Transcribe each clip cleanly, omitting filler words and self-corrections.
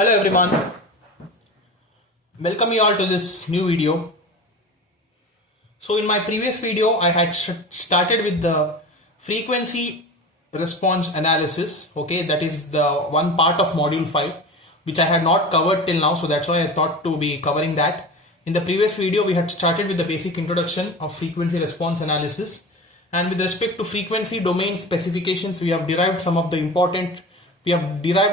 Hello everyone, welcome you all to this new video. So in my previous video I had started with the frequency response analysis. Okay, that is the one part of module 5 which I had not covered till now, so that's why I thought to be covering that. In the previous video we had started with the basic introduction of frequency response analysis, and with respect to frequency domain specifications we have derived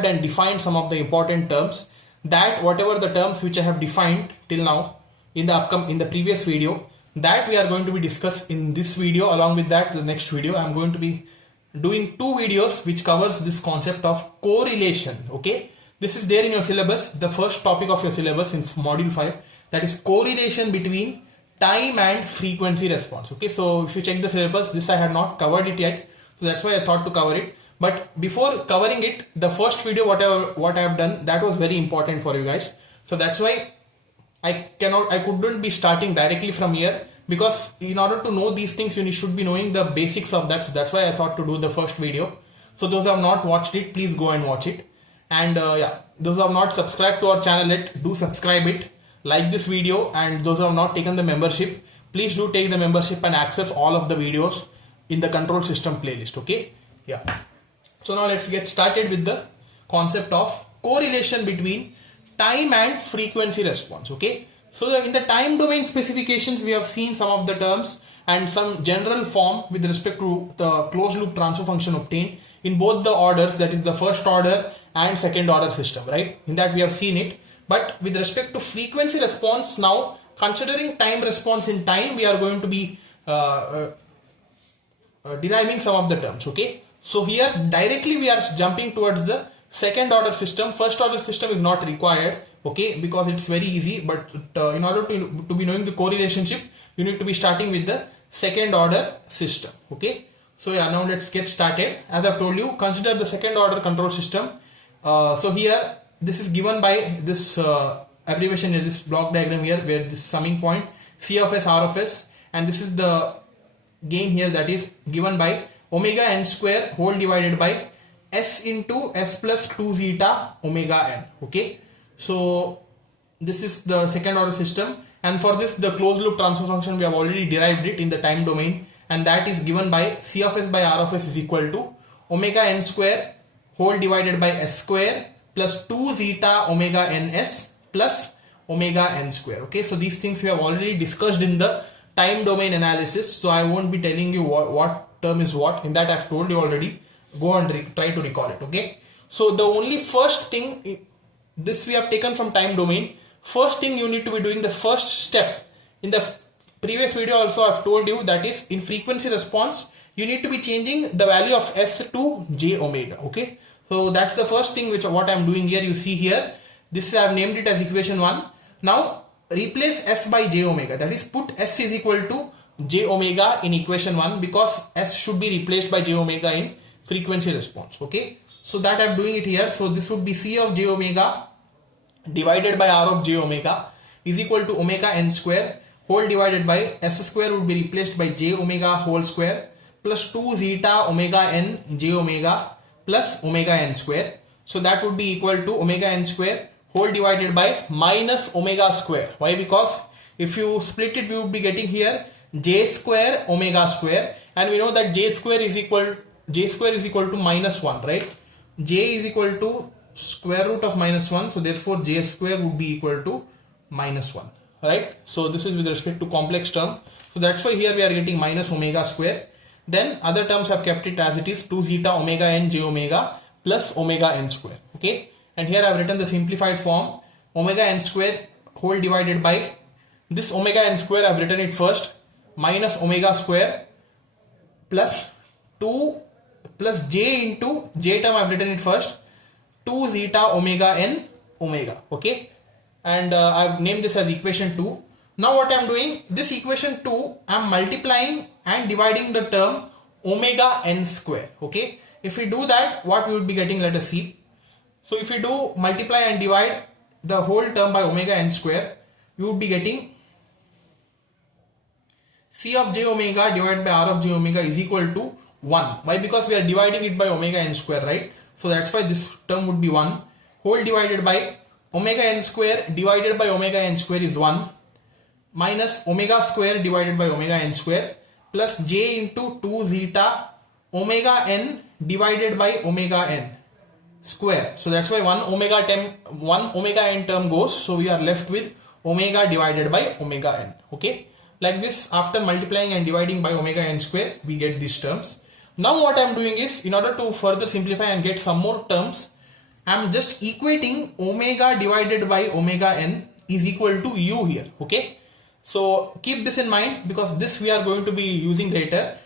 and defined some of the important terms. That whatever the terms which I have defined till now in the previous video, that we are going to be discussed in this video. Along with that, the next video I am going to be doing two videos which covers this concept of correlation. Okay, this is there in your syllabus, the first topic of your syllabus in module 5, that is correlation between time and frequency response. Okay, so if you check the syllabus, this I had not covered it yet, so that's why I thought to cover it. But before covering it, the first video what I have done, that was very important for you guys. So that's why I couldn't be starting directly from here, because in order to know these things you should be knowing the basics of that. So that's why I thought to do the first video. So those who have not watched it, please go and watch it. And those who have not subscribed to our channel yet, do subscribe it, like this video, and those who have not taken the membership, please do take the membership and access all of the videos in the control system playlist. Okay, yeah. So now let's get started with the concept of correlation between time and frequency response. Okay, so in the time domain specifications we have seen some of the terms and some general form with respect to the closed loop transfer function obtained in both the orders, that is the first order and second order system, right? In that we have seen it. But with respect to frequency response, now considering time response in time, we are going to be deriving some of the terms. Okay, so here directly we are jumping towards the second order system. First order system is not required, okay, because it's very easy. But in order to be knowing the correlationship, you need to be starting with the second order system. Okay, so yeah, now let's get started. As I've told you, consider the second order control system. So here this is given by this abbreviation in this block diagram here, where this summing point C of S R of S, and this is the gain here, that is given by omega n square whole divided by S into S plus 2 zeta omega n. Okay, so this is the second order system, and for this the closed loop transfer function we have already derived it in the time domain, and that is given by C of S by R of S is equal to omega n square whole divided by S square plus 2 zeta omega ns plus omega n square. Okay, so these things we have already discussed in the time domain analysis, so I won't be telling you what term is what. In that I've told you already. Go and try to recall it. Okay, so the only first thing, this we have taken from time domain, first thing you need to be doing, the first step in the previous video also I've told you, that is in frequency response you need to be changing the value of S to j omega. Okay, so that's the first thing what I'm doing here. You see here, this I have named it as equation 1. Now replace S by j omega, that is put S is equal to j omega in equation 1, because S should be replaced by j omega in frequency response. Okay, so that I'm doing it here. So this would be C of j omega divided by R of j omega is equal to omega n square whole divided by S square would be replaced by j omega whole square plus 2 zeta omega n j omega plus omega n square. So that would be equal to omega n square whole divided by minus omega square. Why? Because if you split it, we would be getting here j square omega square, and we know that j square is equal to minus 1, right? J is equal to square root of minus 1, so therefore j square would be equal to minus 1, right? So this is with respect to complex term, so that's why here we are getting minus omega square. Then other terms have kept it as it is, 2 zeta omega n j omega plus omega n square. Okay, and here I have written the simplified form, omega n square whole divided by this omega n square, I have written it first, minus omega square plus 2 plus j into j term I have written it first, 2 zeta omega n omega. Okay, and I have named this as equation 2. Now what I am doing, this equation 2 I am multiplying and dividing the term omega n square. Okay, if we do that, what we would be getting, let us see. So if we do multiply and divide the whole term by omega n square, you would be getting C of j omega divided by R of j omega is equal to 1. Why? Because we are dividing it by omega n square, right? So that's why this term would be 1 whole divided by omega n square divided by omega n square is 1 minus omega square divided by omega n square plus j into 2 zeta omega n divided by omega n square. So that's why 1 omega n term goes. So we are left with omega divided by omega n. Okay, like this, after multiplying and dividing by omega n square, we get these terms. Now what I am doing is, in order to further simplify and get some more terms, I am just equating omega divided by omega n is equal to u here. Okay, so keep this in mind because this we are going to be using later.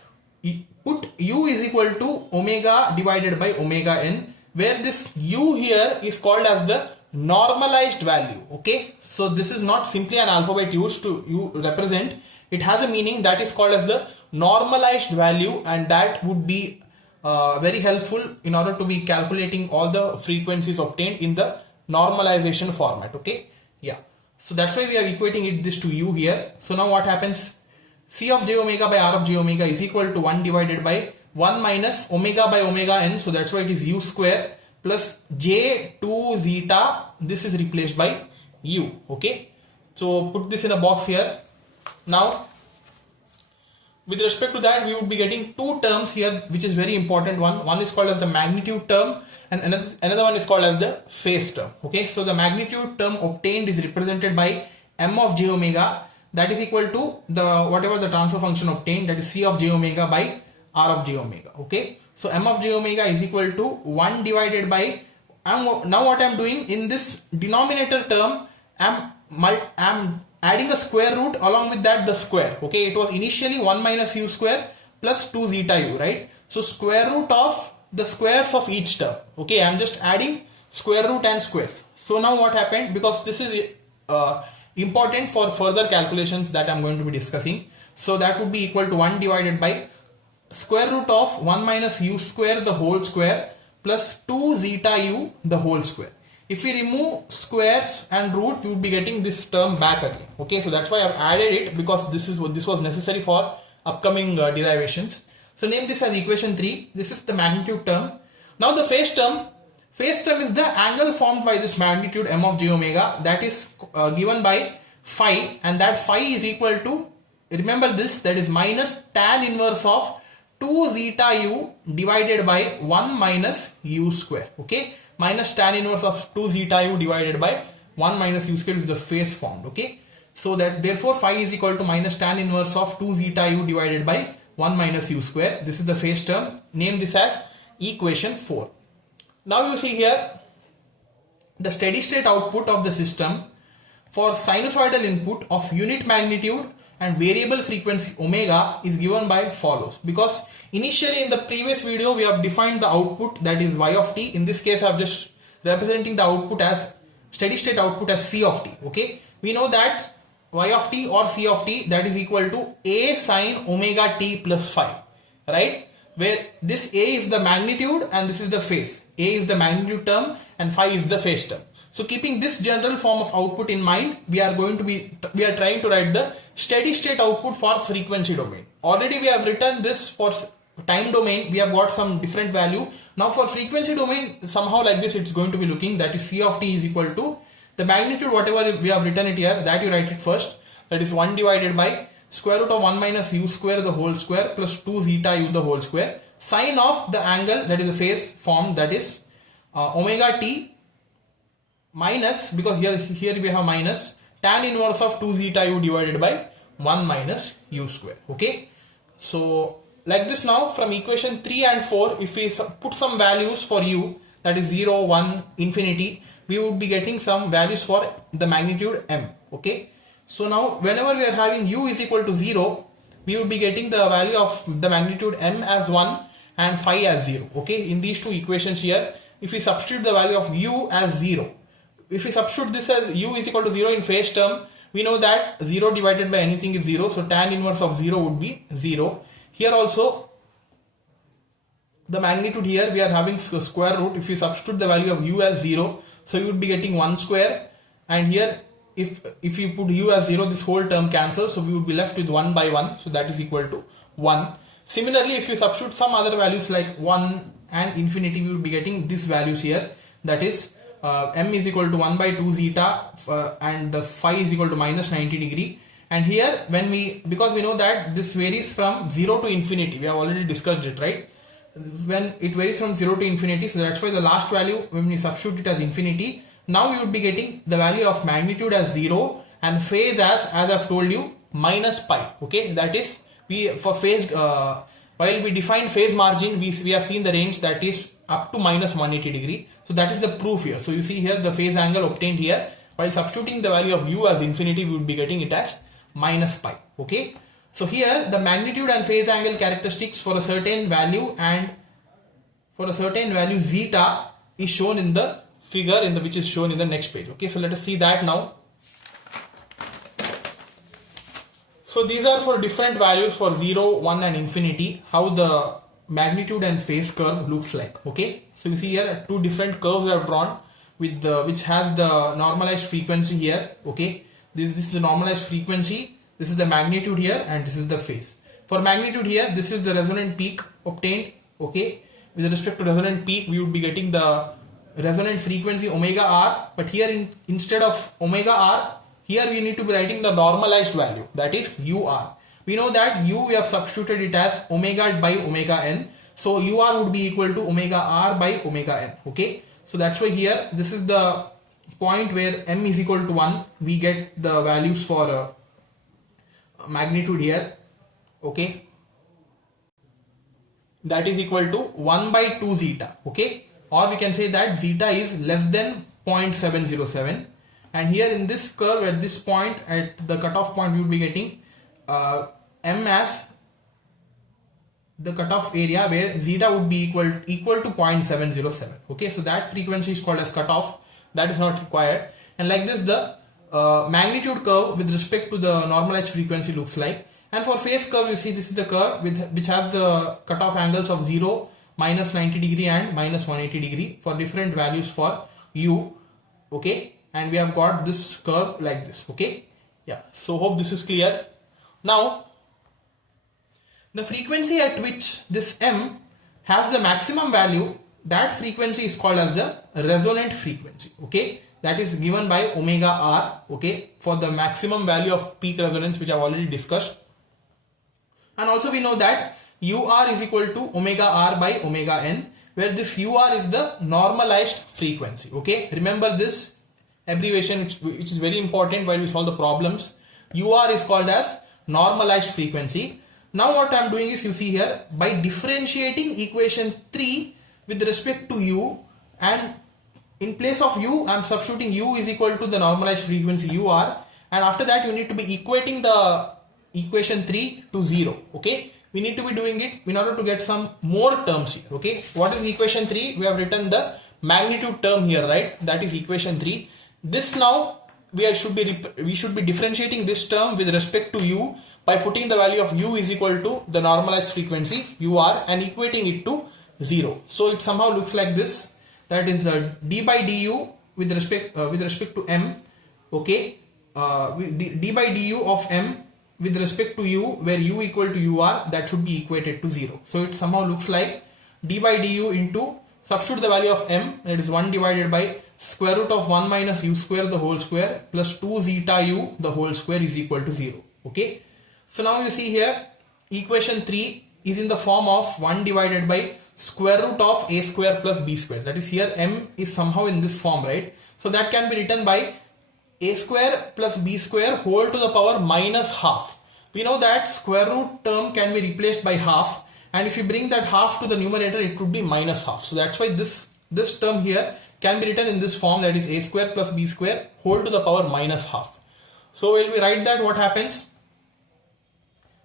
Put u is equal to omega divided by omega n, where this u here is called as the normalized value. Okay, so this is not simply an alphabet used to represent. It has a meaning that is called as the normalized value, and that would be very helpful in order to be calculating all the frequencies obtained in the normalization format. Okay, yeah, so that's why we are equating this to u here. So now what happens? C of j omega by r of j omega is equal to 1 divided by 1 minus omega by omega n, so that's why it is u square plus j 2 zeta, this is replaced by u. Okay, so put this in a box here. Now with respect to that, we would be getting two terms here, which is very important. One is called as the magnitude term and another one is called as the phase term. Okay, so the magnitude term obtained is represented by m of j omega, that is equal to the whatever the transfer function obtained, that is c of j omega by r of j omega. Okay, so m of j omega is equal to 1 divided by, now what I am doing in this denominator term, I am adding a square root, along with that the square. Okay, it was initially 1 minus u square plus 2 zeta u, right? So square root of the squares of each term. Okay, I am just adding square root and squares. So now what happened, because this is important for further calculations that I am going to be discussing, so that would be equal to 1 divided by square root of 1 minus u square the whole square plus 2 zeta u the whole square. If we remove squares and root, we would be getting this term back again. Okay, so that's why I've added it, because this was necessary for upcoming derivations. So name this as equation 3. This is the magnitude term. Now the phase term. Phase term is the angle formed by this magnitude m of j omega, that is given by phi, and that phi is equal to, remember this, that is minus tan inverse of 2 zeta u divided by 1 minus u square. Okay, minus tan inverse of 2 zeta u divided by 1 minus u square is the phase formed. Okay, so that therefore phi is equal to minus tan inverse of 2 zeta u divided by 1 minus u square. This is the phase term. Name this as equation 4. Now you see here the steady state output of the system for sinusoidal input of unit magnitude and variable frequency omega is given by follows. Because initially in the previous video we have defined the output, that is y of t. In this case I am just representing the output as steady state output as c of t. Okay, we know that y of t or c of t, that is equal to a sine omega t plus phi, right? Where this a is the magnitude and this is the phase. A is the magnitude term and phi is the phase term. So keeping this general form of output in mind, we are trying to write the steady state output for frequency domain. Already we have written this for time domain, we have got some different value. Now for frequency domain, somehow like this it's going to be looking, that is c of t is equal to the magnitude, whatever we have written it here, that you write it first, that is 1 divided by square root of 1 minus u square the whole square plus 2 zeta u the whole square, sine of the angle, that is the phase form, that is omega t, minus, because here we have minus tan inverse of 2 zeta u divided by 1 minus u square. Okay, so like this. Now from equation 3 and 4, if we put some values for u, that is 0, 1, infinity, we would be getting some values for the magnitude m. Okay, so now whenever we are having u is equal to 0, we would be getting the value of the magnitude m as 1 and phi as 0. Okay, in these two equations here, if we substitute the value of u as 0, if we substitute this as u is equal to 0 in phase term, we know that 0 divided by anything is 0, so tan inverse of 0 would be 0. Here also the magnitude, here we are having square root. If we substitute the value of u as 0, so you would be getting 1 square, and here if you put u as 0, this whole term cancels, so we would be left with 1 by 1, so that is equal to 1. Similarly, if you substitute some other values like 1 and infinity, we would be getting these values here, that is m is equal to 1 by 2 zeta and the phi is equal to minus 90 degree. And here because we know that this varies from 0 to infinity, we have already discussed it, right? When it varies from 0 to infinity, so that's why the last value, when we substitute it as infinity, now we would be getting the value of magnitude as 0 and phase as I've told you, minus pi. Okay, that is for phase, while we define phase margin, we have seen the range that is up to minus 180 degree. So that is the proof here. So you see here the phase angle obtained here, while substituting the value of u as infinity, we would be getting it as minus pi. Okay, so here the magnitude and phase angle characteristics for a certain value and for a certain value zeta is shown in the figure which is shown in the next page. Okay, so let us see that now. So these are for different values for 0, 1 and infinity, how the magnitude and phase curve looks like. Okay, so you see here two different curves I have drawn with which has the normalized frequency here. Okay, this is the normalized frequency, this is the magnitude here, and this is the phase. For magnitude here, this is the resonant peak obtained. Okay, with respect to resonant peak, we would be getting the resonant frequency omega r, but here instead of omega r, here we need to be writing the normalized value, that is ur. We know that u we have substituted it as omega by omega n, so ur would be equal to omega r by omega n. Okay, so that's why here this is the point where m is equal to 1, we get the values for magnitude here. Okay, that is equal to 1 by 2 zeta. Okay, or we can say that zeta is less than 0.707, and here in this curve at this point, at the cutoff point, we would be getting m as the cutoff area where zeta would be equal to 0.707. Okay, so that frequency is called as cutoff, that is not required. And like this the magnitude curve with respect to the normalized frequency looks like. And for phase curve, you see this is the curve which has the cutoff angles of 0, minus 90 degree and minus 180 degree for different values for u. Okay, and we have got this curve like this. Okay, yeah, so hope this is clear. Now the frequency at which this m has the maximum value, that frequency is called as the resonant frequency. Okay, that is given by omega r. Okay, for the maximum value of peak resonance, which I have already discussed. And also we know that ur is equal to omega r by omega n, where this ur is the normalized frequency. Okay, remember this abbreviation which is very important while we solve the problems. Ur is called as normalized frequency. Now what I am doing is, you see here, by differentiating equation 3 with respect to u, and in place of u I am substituting u is equal to the normalized frequency ur, and after that you need to be equating the equation 3 to 0. Okay, we need to be doing it in order to get some more terms here. Okay, what is equation 3? We have written the magnitude term here, right? That is equation 3. This now we should be differentiating this term with respect to u by putting the value of u is equal to the normalized frequency ur and equating it to 0. So it somehow looks like this, that is d by du with respect to m. Okay, d by du of m with respect to u, where u equal to ur, that should be equated to 0. So it somehow looks like d by du into, substitute the value of m, that is 1 divided by square root of 1 minus u square the whole square plus 2 zeta u the whole square is equal to 0. Okay, so now you see here equation 3 is in the form of 1 divided by square root of a square plus b square, that is here m is somehow in this form, right? So that can be written by a square plus b square whole to the power minus half. We know that square root term can be replaced by half, and if you bring that half to the numerator, it would be minus half. So that's why this term here can be written in this form, that is a square plus b square whole to the power minus half. So when we write that, what happens?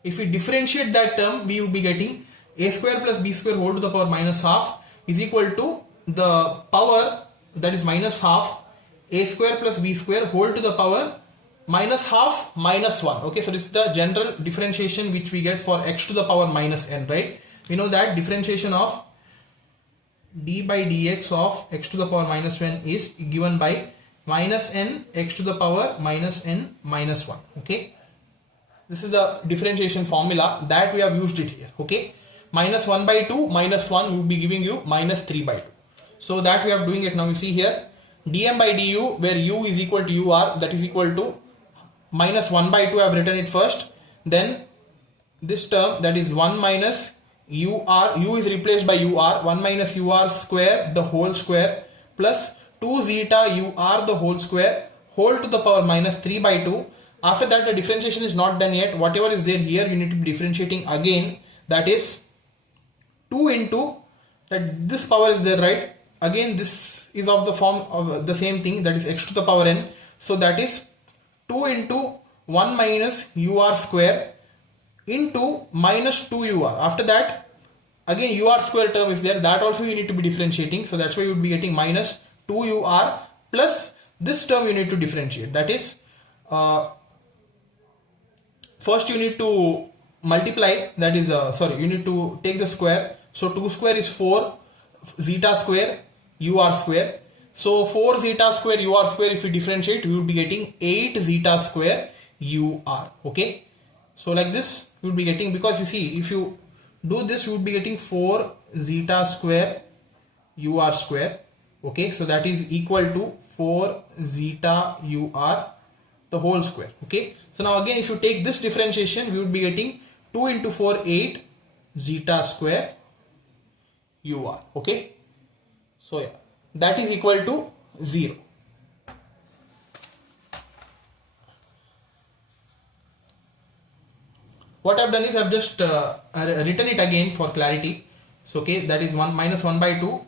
If we differentiate that term, we will be getting a square plus b square whole to the power minus half is equal to the power, that is minus half, a square plus b square whole to the power minus half minus 1. Okay, so this is the general differentiation which we get for x to the power minus n, right? We know that differentiation of d by dx of x to the power minus n is given by minus n x to the power minus n minus 1. Okay, this is the differentiation formula that we have used it here. Okay, minus 1 by 2 minus 1 would be giving you minus 3 by 2. So that we are doing it now. You see here dm by du, where u is equal to ur, that is equal to minus 1 by 2. I have written it first. Then this term, that is 1 minus ur, u is replaced by ur, 1 minus ur square the whole square plus 2 zeta ur the whole square whole to the power minus 3 by 2. After that, the differentiation is not done yet. Whatever is there here, you need to be differentiating again. That is 2 into, that this power is there, right? Again, this is of the form of the same thing, that is x to the power n. So that is 2 into 1 minus ur square into minus 2 ur. After that, again ur square term is there, that also you need to be differentiating. So that's why you would be getting minus 2 ur plus this term you need to differentiate. That is, first you need to multiply, that is you need to take the square. So 2 square is 4 zeta square ur square. So 4 zeta square ur square, if you differentiate, you will be getting 8 zeta square ur. Okay, so like this you will be getting, because you see, if you do this, you will be getting 4 zeta square ur square. Okay, so that is equal to 4 zeta ur the whole square. Okay, so now again, if you take this differentiation, we would be getting 2 into 4 8 zeta square ur. Okay, so yeah, that is equal to 0. What I've done is I've just written it again for clarity. So okay, that is 1 minus 1 by 2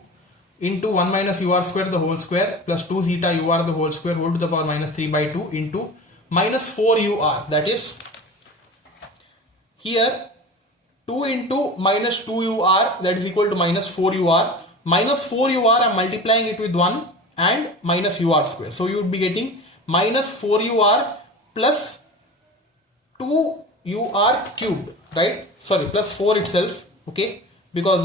into 1 minus ur square the whole square plus 2 zeta ur the whole square whole to the power minus 3 by 2 into minus 4 ur. That is, here 2 into minus 2 ur, that is equal to minus 4 ur. Minus 4 ur, I am multiplying it with 1 and minus ur square. So you would be getting minus 4 ur plus 2 ur cubed, right? Sorry, plus 4 itself. Okay, because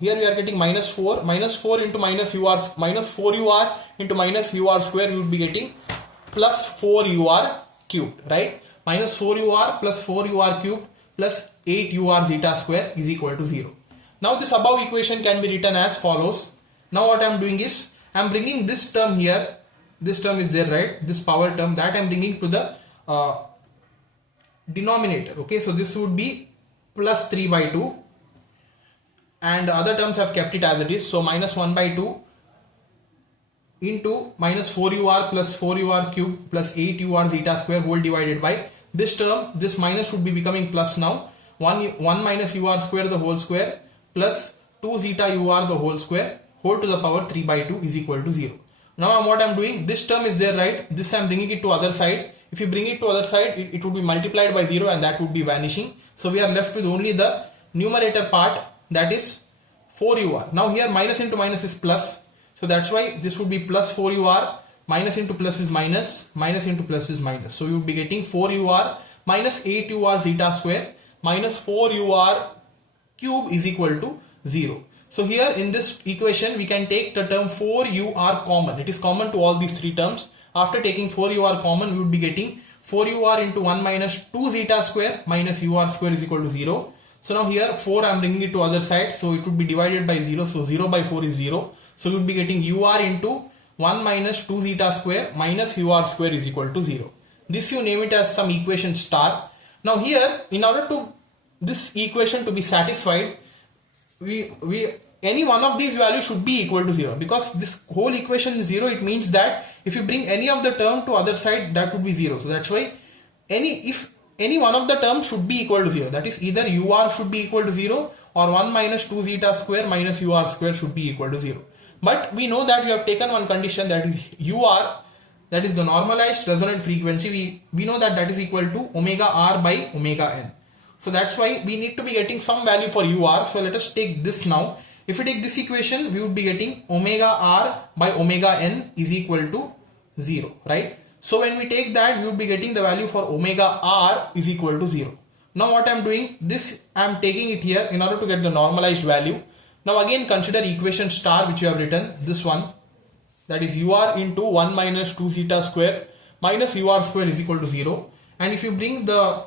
here we are getting minus 4 into minus ur, minus 4 ur into minus ur square, you would be getting plus 4 ur cubed, right? Minus 4 ur plus 4 ur cubed plus 8 ur zeta square is equal to 0. Now this above equation can be written as follows. Now what I am doing is, I am bringing this term here, this term is there, right? This power term, that I am bringing to the denominator. Okay, so this would be plus 3 by 2 and other terms have kept it as it is. So minus 1 by 2 into minus 4 ur plus 4 ur cube plus 8 ur zeta square whole divided by this term, this minus should be becoming plus now, 1 minus ur square the whole square plus 2 zeta ur the whole square whole to the power 3 by 2 is equal to 0. Now what I am doing, this term is there, right? This I am bringing it to other side. If you bring it to other side, it would be multiplied by 0 and that would be vanishing. So we are left with only the numerator part, that is 4 ur. Now here minus into minus is plus. So that's why this would be plus 4 ur, minus into plus is minus, minus into plus is minus. So you would be getting 4 ur minus 8 ur zeta square minus 4 ur cube is equal to 0. So here in this equation, we can take the term 4 ur common. It is common to all these three terms. After taking 4 ur common, we would be getting 4 ur into 1 minus 2 zeta square minus ur square is equal to 0. So now here 4 I am bringing it to other side, so it would be divided by 0. So 0 by 4 is 0. So we would be getting ur into 1 minus 2 zeta square minus ur square is equal to 0. This you name it as some equation star. Now here, in order to this equation to be satisfied, any one of these values should be equal to 0, because this whole equation is 0. It means that if you bring any of the term to other side, that would be 0. So that's why if any one of the terms should be equal to 0, that is either ur should be equal to 0 or 1 minus 2 zeta square minus ur square should be equal to 0. But we know that we have taken one condition, that is ur, that is the normalized resonant frequency. We know that that is equal to omega r by omega n. So that's why we need to be getting some value for ur. So let us take this now. If we take this equation, we would be getting omega r by omega n is equal to 0, right? So when we take that, we would be getting the value for omega r is equal to 0. Now what I am doing, this I am taking it here in order to get the normalized value. Now again consider equation star which you have written, this one, that is ur into 1 minus 2 zeta square minus ur square is equal to 0. And if you bring the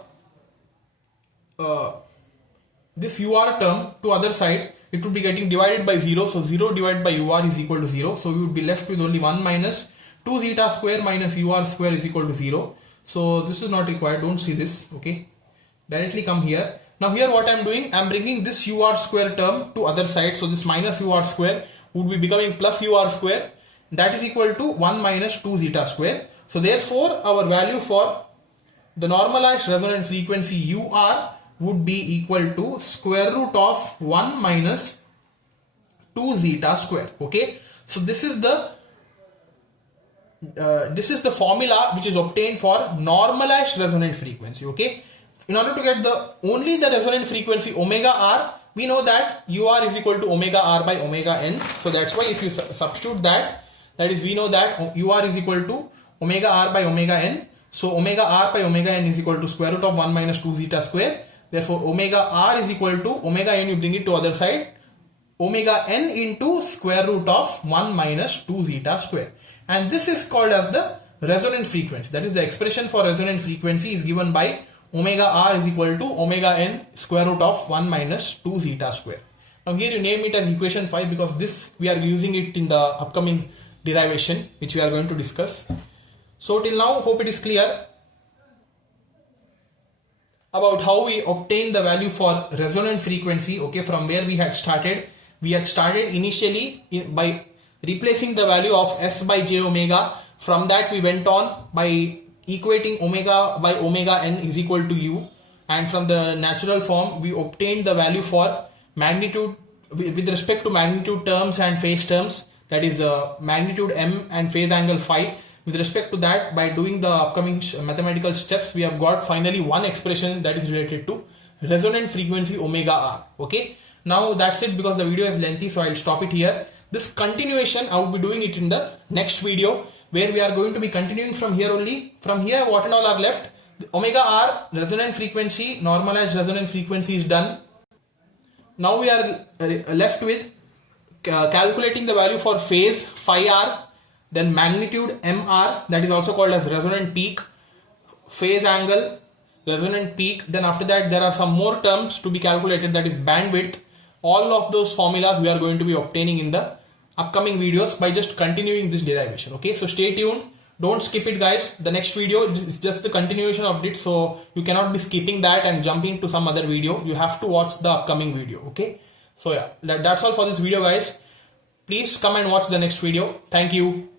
this ur term to other side, it would be getting divided by 0. So 0 divided by ur is equal to 0. So we would be left with only 1 minus 2 zeta square minus ur square is equal to 0. So this is not required. Don't see this. Okay. Directly come here. Now here what I am doing, I am bringing this ur square term to other side. So this minus ur square would be becoming plus ur square. That is equal to 1 minus 2 zeta square. So therefore our value for the normalized resonant frequency ur would be equal to square root of 1 minus 2 zeta square. Okay. So this is the formula which is obtained for normalized resonant frequency. Okay. In order to get only the resonant frequency omega r, we know that ur is equal to omega r by omega n. So that's why if you substitute that is we know that ur is equal to omega r by omega n. So omega r by omega n is equal to square root of 1 minus 2 zeta square. Therefore omega r is equal to omega n, you bring it to other side, omega n into square root of 1 minus 2 zeta square. And this is called as the resonant frequency. That is, the expression for resonant frequency is given by omega r is equal to omega n square root of 1 minus 2 zeta square. Now here you name it as equation 5 because this we are using it in the upcoming derivation which we are going to discuss. So till now, hope it is clear about how we obtain the value for resonant frequency. Okay, from where we had started. We had started initially by replacing the value of s by j omega. From that we went on by equating omega by omega n is equal to u, and from the natural form we obtained the value for magnitude with respect to magnitude terms and phase terms, that is magnitude m and phase angle phi. With respect to that, by doing the upcoming mathematical steps, we have got finally one expression that is related to resonant frequency omega r. Okay, now that's it because the video is lengthy, so I'll stop it here. This continuation I will be doing it in the next video, where we are going to be continuing from here only. From here, what and all are left? The omega r resonant frequency, normalized resonant frequency is done. Now we are left with calculating the value for phase phi r, then magnitude mr, that is also called as resonant peak, phase angle, resonant peak. Then after that there are some more terms to be calculated, that is bandwidth. All of those formulas we are going to be obtaining in the upcoming videos by just continuing this derivation. Okay, so stay tuned, don't skip it guys. The next video is just the continuation of it, so you cannot be skipping that and jumping to some other video. You have to watch the upcoming video. Okay, so yeah, that's all for this video guys. Please come and watch the next video. Thank you.